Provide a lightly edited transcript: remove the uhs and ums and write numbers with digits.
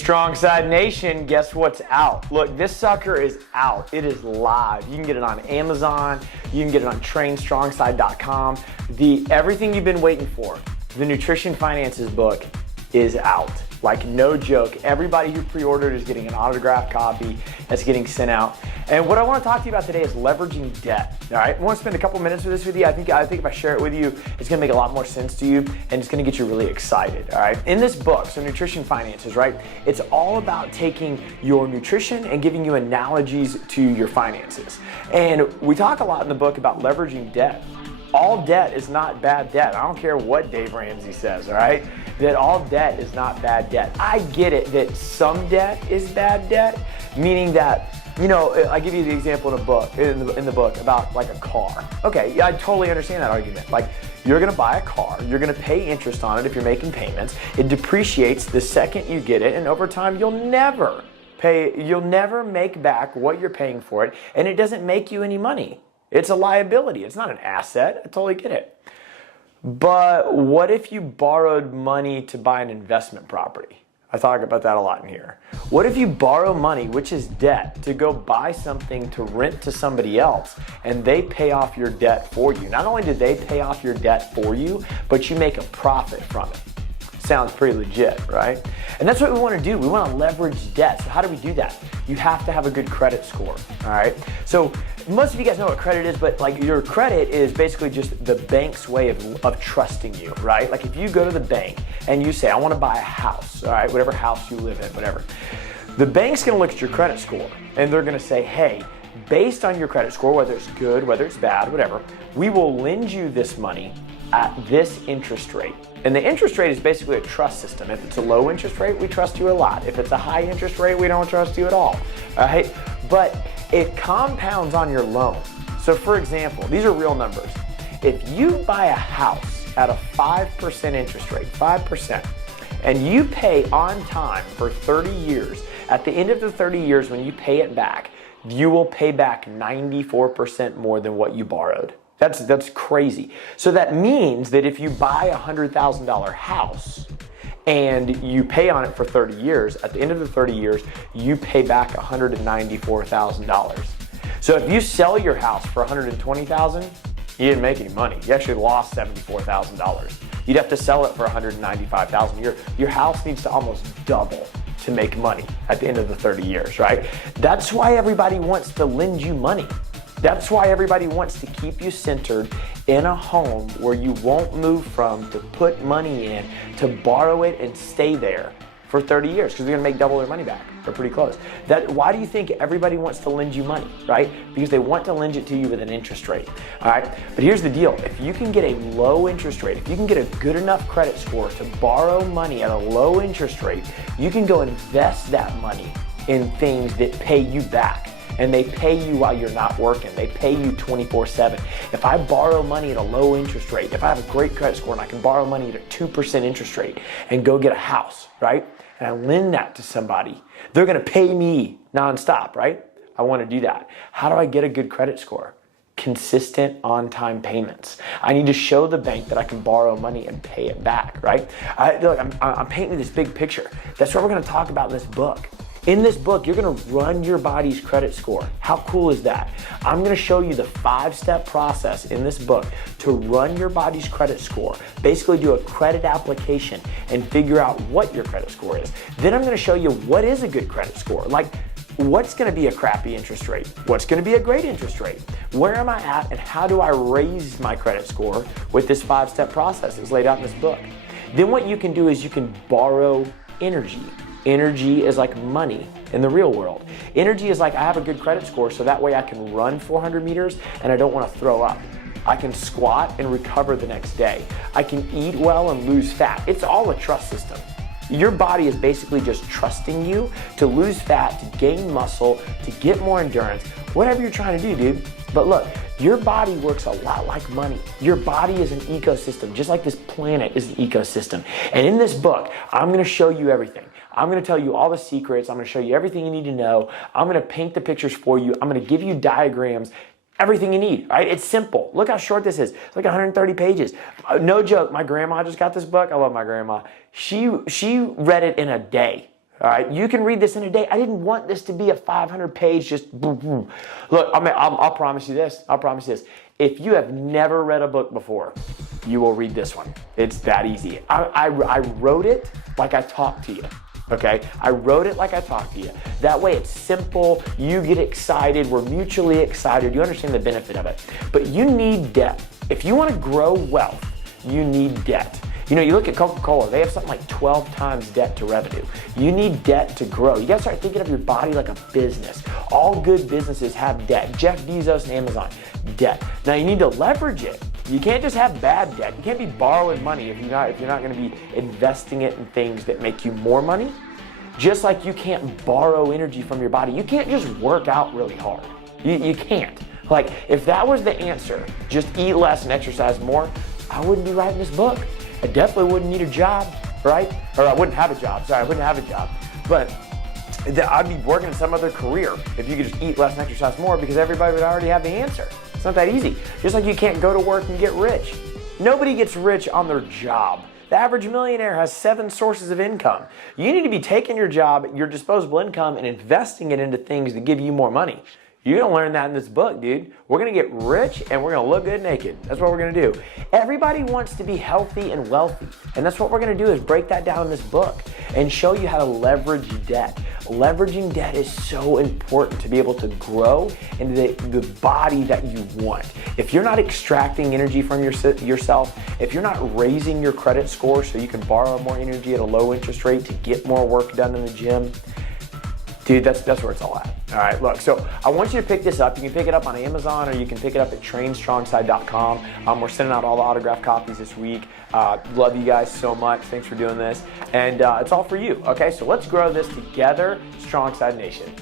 Strong Side Nation, guess what's out? Look, this sucker is out. It is live. You can get it on Amazon. You can get it on trainstrongside.com. Everything you've been waiting for, the Nutrition Finances book, is out. Like, no joke. Everybody who pre-ordered is getting an autographed copy that's getting sent out. And what I want to talk to you about today is leveraging debt. All right, I want to spend a couple minutes with this with you. I think if I share it with you, it's going to make a lot more sense to you, and it's going to get you really excited. All right, in this book, so Nutrition Finances, right? It's all about taking your nutrition and giving you analogies to your finances. And we talk a lot in the book about leveraging debt. All debt is not bad debt. I don't care what Dave Ramsey says, all right? That all debt is not bad debt. I get it that some debt is bad debt, meaning that, you know, I give you the example in the book about like a car. Okay, yeah, I totally understand that argument. Like, you're gonna buy a car, you're gonna pay interest on it if you're making payments. It depreciates the second you get it, and over time you'll never make back what you're paying for it, and it doesn't make you any money. It's a liability. It's not an asset. I totally get it. But what if you borrowed money to buy an investment property? I talk about that a lot in here. What if you borrow money, which is debt, to go buy something to rent to somebody else, and they pay off your debt for you? Not only do they pay off your debt for you, but you make a profit from it. Sounds pretty legit, right? And that's what we want to do. We want to leverage debt. So how do we do that? You have to have a good credit score, all right? So most of you guys know what credit is, but like, your credit is basically just the bank's way of trusting you, right? Like, if you go to the bank and you say, I want to buy a house, all right, whatever house you live in, whatever. The bank's going to look at your credit score, and they're going to say, hey, based on your credit score, whether it's good, whether it's bad, whatever, we will lend you this money at this interest rate. And the interest rate is basically a trust system. If it's a low interest rate, we trust you a lot. If it's a high interest rate, we don't trust you at all right? But it compounds on your loan. So for example, these are real numbers. If you buy a house at a 5% interest rate, 5%, and you pay on time for 30 years, at the end of the 30 years when you pay it back, you will pay back 94% more than what you borrowed. That's crazy. So that means that if you buy a $100,000 house and you pay on it for 30 years, at the end of the 30 years, you pay back $194,000. So if you sell your house for $120,000, you didn't make any money. You actually lost $74,000. You'd have to sell it for $195,000. Your house needs to almost double to make money at the end of the 30 years, right? That's why everybody wants to lend you money. That's why everybody wants to keep you centered in a home where you won't move from, to put money in, to borrow it and stay there for 30 years, because they're gonna make double their money back, or pretty close. Why do you think everybody wants to lend you money, right? Because they want to lend it to you with an interest rate, all right? But here's the deal. If you can get a low interest rate, if you can get a good enough credit score to borrow money at a low interest rate, you can go invest that money in things that pay you back. And they pay you while you're not working. They pay you 24/7. If I borrow money at a low interest rate, if I have a great credit score and I can borrow money at a 2% interest rate and go get a house, right? And I lend that to somebody, they're gonna pay me nonstop, right? I wanna do that. How do I get a good credit score? Consistent on-time payments. I need to show the bank that I can borrow money and pay it back, right? I'm painting this big picture. That's what we're gonna talk about in this book. In this book, you're gonna run your body's credit score. How cool is that? I'm gonna show you the 5-step process in this book to run your body's credit score. Basically do a credit application and figure out what your credit score is. Then I'm gonna show you what is a good credit score. Like, what's gonna be a crappy interest rate? What's gonna be a great interest rate? Where am I at, and how do I raise my credit score with this 5-step process that's laid out in this book? Then what you can do is you can borrow energy. Energy is like money in the real world. Energy is like, I have a good credit score, so that way I can run 400 meters and I don't want to throw up. I can squat and recover the next day. I can eat well and lose fat. It's all a trust system. Your body is basically just trusting you to lose fat, to gain muscle, to get more endurance, whatever you're trying to do, dude. But look, your body works a lot like money. Your body is an ecosystem, just like this planet is an ecosystem. And in this book, I'm gonna show you everything. I'm gonna tell you all the secrets. I'm gonna show you everything you need to know. I'm gonna paint the pictures for you. I'm gonna give you diagrams, everything you need, right? It's simple. Look how short this is. It's like 130 pages. No joke, my grandma just got this book. I love my grandma. She read it in a day. All right, you can read this in a day. I didn't want this to be a 500-page just boom, boom. Look, I'll promise you this. I'll promise you this. If you have never read a book before, you will read this one. It's that easy. I wrote it like I talked to you. Okay, I wrote it like I talked to you. That way it's simple, you get excited, we're mutually excited, you understand the benefit of it. But you need debt. If you want to grow wealth, you need debt. You know, you look at Coca-Cola, they have something like 12 times debt to revenue. You need debt to grow. You gotta start thinking of your body like a business. All good businesses have debt. Jeff Bezos and Amazon, debt. Now you need to leverage it. You can't just have bad debt. You can't be borrowing money if you're not gonna be investing it in things that make you more money. Just like you can't borrow energy from your body. You can't just work out really hard. You can't. Like, if that was the answer, just eat less and exercise more, I wouldn't be writing this book. I definitely wouldn't need a job, right? Or I wouldn't have a job, sorry, I wouldn't have a job. But I'd be working in some other career if you could just eat less and exercise more, because everybody would already have the answer. It's not that easy. Just like you can't go to work and get rich. Nobody gets rich on their job. The average millionaire has 7 sources of income. You need to be taking your job, your disposable income, and investing it into things that give you more money. You're gonna learn that in this book, dude. We're gonna get rich and we're gonna look good naked. That's what we're gonna do. Everybody wants to be healthy and wealthy. And that's what we're gonna do, is break that down in this book and show you how to leverage debt. Leveraging debt is so important to be able to grow into the body that you want. If you're not extracting energy from yourself, if you're not raising your credit score so you can borrow more energy at a low interest rate to get more work done in the gym, dude, that's where it's all at. All right, look, so I want you to pick this up. You can pick it up on Amazon, or you can pick it up at TrainStrongSide.com. We're sending out all the autographed copies this week. Love you guys so much. Thanks for doing this. And it's all for you, okay? So let's grow this together, Strong Side Nation.